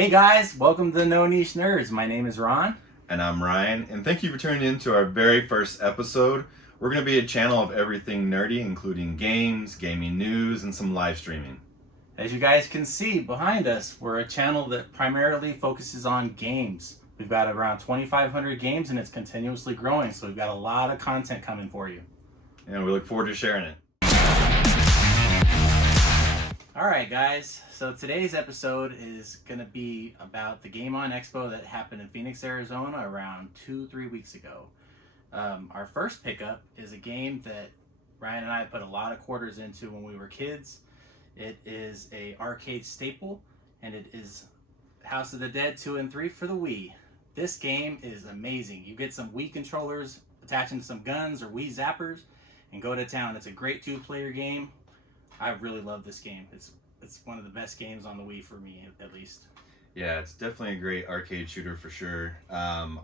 Hey guys, welcome to the No Niche Nerds. My name is Ron. And I'm Ryan, and thank you for tuning in to our very first episode. We're going to be a channel of everything nerdy, including games, gaming news, and some live streaming. As you guys can see behind us, we're a channel that primarily focuses on games. We've got around 2,500 games and it's continuously growing, so we've got a lot of content coming for you. And we look forward to sharing it. Alright guys, so today's episode is going to be about the Game On Expo that happened in Phoenix, Arizona around 2-3 weeks ago. Our first pickup is a game that Ryan and I put a lot of quarters into when we were kids. It is a arcade staple, and it is House of the Dead 2 and 3 for the Wii. This game is amazing. You get some Wii controllers attaching to some guns or Wii zappers and go to town. It's a great two-player game. I really love this game. It's one of the best games on the Wii for me, at least. Yeah, it's definitely a great arcade shooter for sure.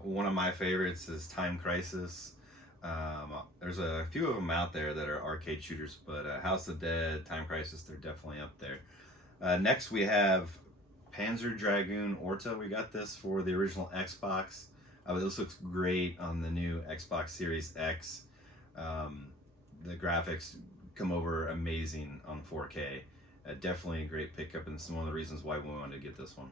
One of my favorites is Time Crisis. There's a few of them out there that are arcade shooters, but House of the Dead, Time Crisis, they're definitely up there. Next we have Panzer Dragoon Orta. We got this for the original Xbox. This looks great on the new Xbox Series X. The graphics come over amazing on 4K. Definitely a great pickup, and this is one of the reasons why we wanted to get this one.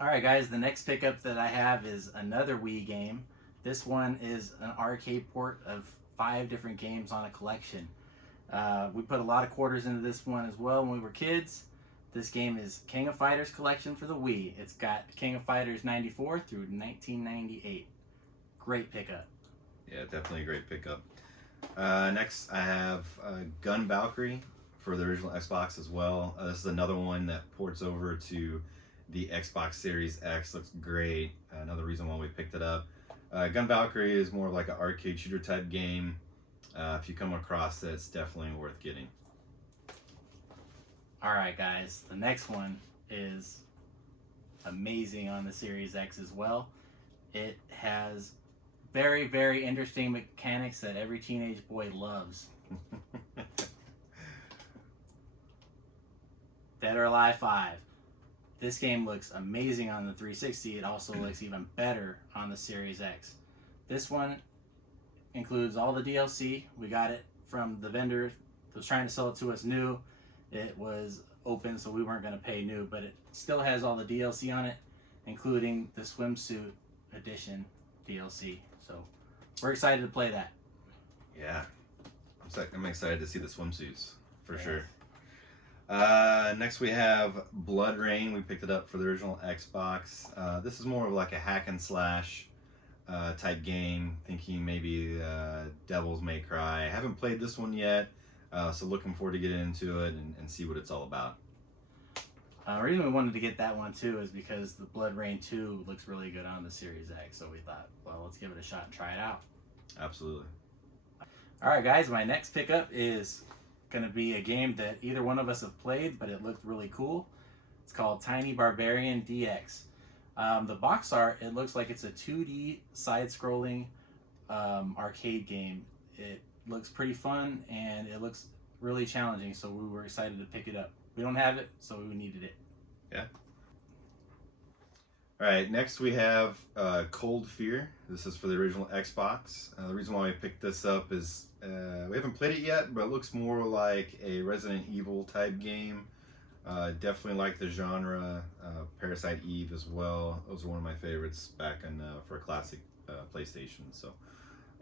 Alright guys, the next pickup that I have is another Wii game. This one is an arcade port of 5 different games on a collection. We put a lot of quarters into this one as well when we were kids. This game is King of Fighters Collection for the Wii. It's got King of Fighters 94 through 1998. Great pickup. Yeah, definitely a great pickup. Next, I have Gun Valkyrie for the original Xbox as well. This is another one that ports over to the Xbox Series X. Looks great. Another reason why we picked it up. Gun Valkyrie is more of like an arcade shooter type game. If you come across it, it's definitely worth getting. Alright guys, the next one is amazing on the Series X as well. It has very, very interesting mechanics that every teenage boy loves. Dead or Alive 5. This game looks amazing on the 360. It also looks even better on the Series X. This one includes all the DLC. We got it from the vendor that was trying to sell it to us new. It was open, so we weren't going to pay new, but it still has all the DLC on it, including the swimsuit edition DLC. So we're excited to play that. Yeah, I'm excited to see the swimsuits for sure. Next we have Blood Rain. We picked it up for the original Xbox. This is more of like a hack and slash type game, thinking maybe Devils May Cry. I haven't played this one yet, so looking forward to getting into it and see what it's all about. The reason we wanted to get that one too is because the Blood Rain 2 looks really good on the Series X, so we thought, well, let's give it a shot and try it out. Absolutely. Alright guys, my next pickup is going to be a game that either one of us have played, but it looked really cool. It's called Tiny Barbarian DX. The box art, it looks like it's a 2D side-scrolling arcade game. It looks pretty fun and it looks really challenging, so we were excited to pick it up. We don't have it, so we needed it. Yeah. Alright, next we have Cold Fear. This is for the original Xbox. The reason why I picked this up is we haven't played it yet, but it looks more like a Resident Evil type game. Definitely like the genre. Parasite Eve as well. Those are one of my favorites back in for a classic PlayStation. So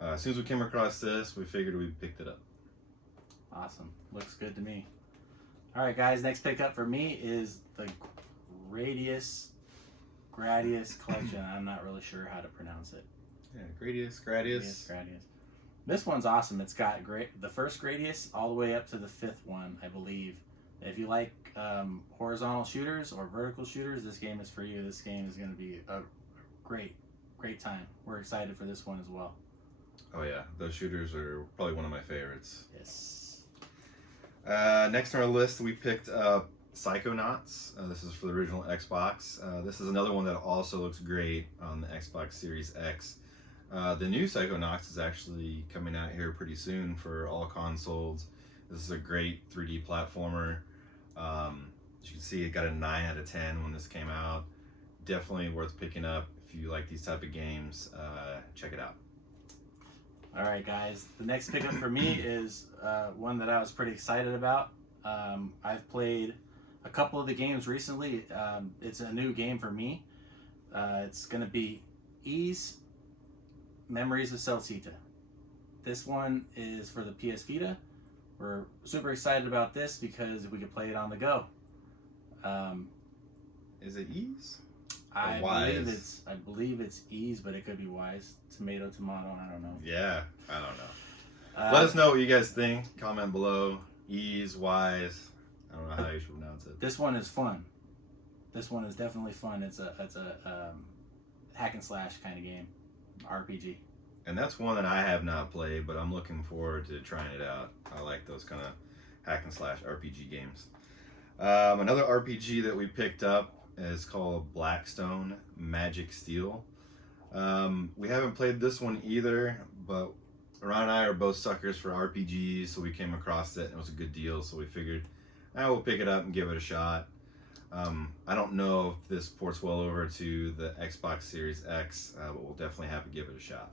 as soon as we came across this, we figured we picked it up. Awesome. Looks good to me. Alright guys, next pickup for me is the Gradius collection. I'm not really sure how to pronounce it. Yeah, Gradius. This one's awesome. It's got the first Gradius all the way up to the 5th one, I believe. If you like horizontal shooters or vertical shooters, this game is for you. This game is going to be a great time. We're excited for this one as well. Oh yeah, those shooters are probably one of my favorites. Yes. Next on our list, we picked up Psychonauts. This is for the original Xbox. This is another one that also looks great on the Xbox Series X. The new Psychonauts is actually coming out here pretty soon for all consoles. This is a great 3D platformer. As you can see, it got a 9 out of 10 when this came out. Definitely worth picking up if you like these type of games. Check it out. All right, guys. The next pickup for me is one that I was pretty excited about. I've played a couple of the games recently. It's a new game for me. It's going to be Ys Memories of Celcita. This one is for the PS Vita. We're super excited about this because we can play it on the go. Is it Ys? I believe it's Ys, but it could be Wise. Tomato, I don't know. Yeah, I don't know. Let us know what you guys think. Comment below. Ys, Wise. I don't know how you should pronounce it. This one is fun. This one is definitely fun. It's a hack and slash kind of game, RPG. And that's one that I have not played, but I'm looking forward to trying it out. I like those kind of hack and slash RPG games. Another RPG that we picked up is called Blackstone Magic Steel. We haven't played this one either, but Ron and I are both suckers for RPGs, so we came across it and it was a good deal, so we figured we'll pick it up and give it a shot. I don't know if this ports well over to the Xbox Series X, but we'll definitely have to give it a shot.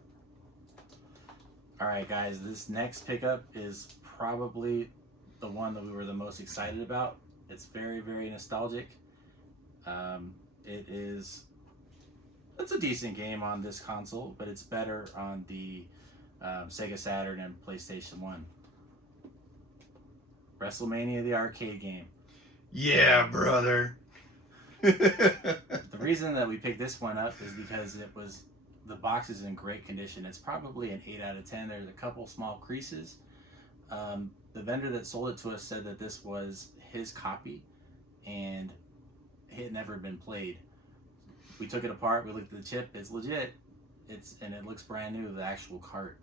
Alright guys, this next pickup is probably the one that we were the most excited about. It's very, very nostalgic. It's a decent game on this console, but it's better on the Sega Saturn and PlayStation 1. WrestleMania, the arcade game. Yeah, brother. The reason that we picked this one up is because the box is in great condition. It's probably an 8 out of 10. There's a couple small creases. The vendor that sold it to us said that this was his copy and it had never been played. We took it apart, we looked at the chip, it's legit. And it looks brand new, the actual cart.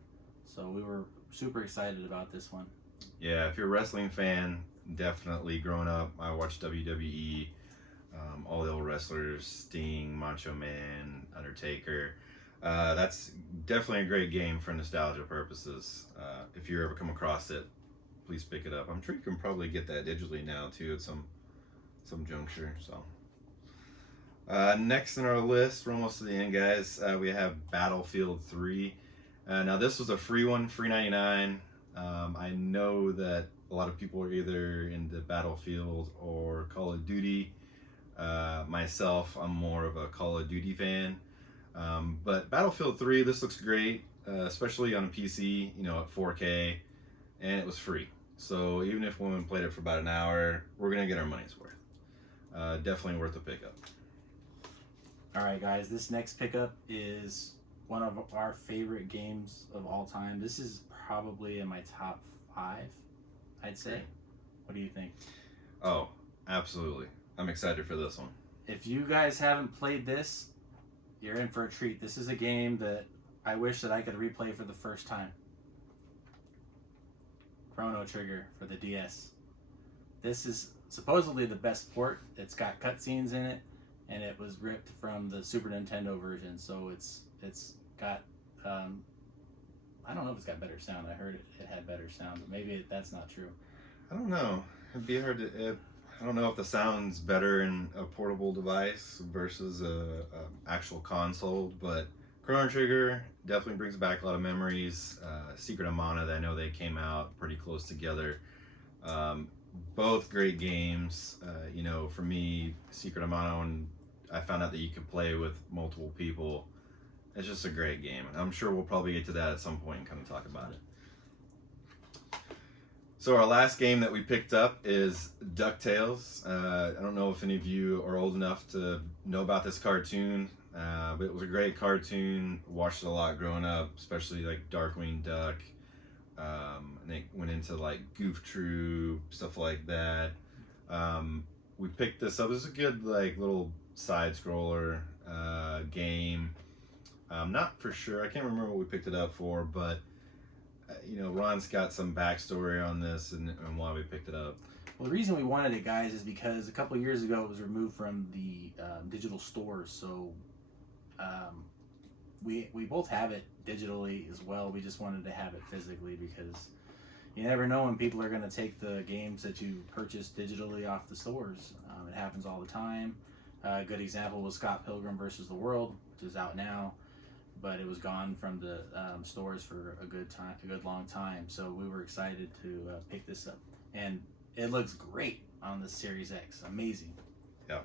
So we were super excited about this one. Yeah, if you're a wrestling fan, definitely growing up, I watched WWE, all the old wrestlers, Sting, Macho Man, Undertaker. That's definitely a great game for nostalgia purposes. If you ever come across it, please pick it up. I'm sure you can probably get that digitally now too at some juncture. So next in our list, we're almost to the end, guys. We have Battlefield 3. Now this was a free one, free 99. I know that a lot of people are either into Battlefield or Call of Duty. Myself, I'm more of a Call of Duty fan. But Battlefield 3, this looks great, especially on a PC, at 4K, and it was free. So even if we played it for about an hour, we're gonna get our money's worth. Definitely worth a pickup. All right, guys, this next pickup is one of our favorite games of all time. This is probably in my top 5, I'd say. What do you think? Oh, absolutely. I'm excited for this one. If you guys haven't played this, you're in for a treat. This is a game that I wish that I could replay for the first time. Chrono Trigger for the DS. This is supposedly the best port. It's got cutscenes in it, and it was ripped from the Super Nintendo version, so it's got I don't know if it's got better sound. I heard it had better sound, but maybe that's not true. I don't know. It'd be hard to. I don't know if the sound's better in a portable device versus a actual console, but Chrono Trigger definitely brings back a lot of memories. Secret of Mana, that I know they came out pretty close together. Both great games. For me, Secret of Mana, when I found out that you could play with multiple people, it's just a great game. And I'm sure we'll probably get to that at some point and kind of talk about it. So our last game that we picked up is DuckTales. I don't know if any of you are old enough to know about this cartoon, but it was a great cartoon. Watched it a lot growing up, especially like Darkwing Duck. And it went into like Goof Troop, stuff like that. We picked this up. This is a good like little side scroller game. Not for sure. I can't remember what we picked it up for, but Ron's got some backstory on this and why we picked it up. Well, the reason we wanted it, guys, is because a couple of years ago it was removed from the digital stores. So we both have it digitally as well. We just wanted to have it physically because, you never know when people are going to take the games that you purchase digitally off the stores. It happens all the time. A good example was Scott Pilgrim versus the World, which is out now, but it was gone from the stores for a good long time. So we were excited to pick this up, and it looks great on the Series X. Amazing. Yeah.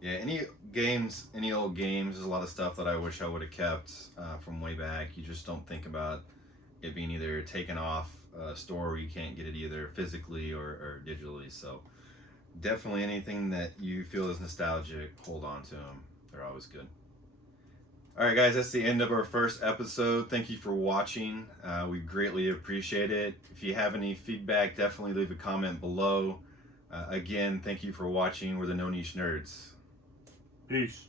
Yeah, any old games, there's a lot of stuff that I wish I would have kept from way back. You just don't think about it being either taken off a store where you can't get it either physically or digitally. So definitely anything that you feel is nostalgic, hold on to them. They're always good. All right, guys, that's the end of our first episode. Thank you for watching. We greatly appreciate it. If you have any feedback, definitely leave a comment below. Again, thank you for watching. We're the No Niche Nerds. Peace.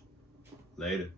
Later.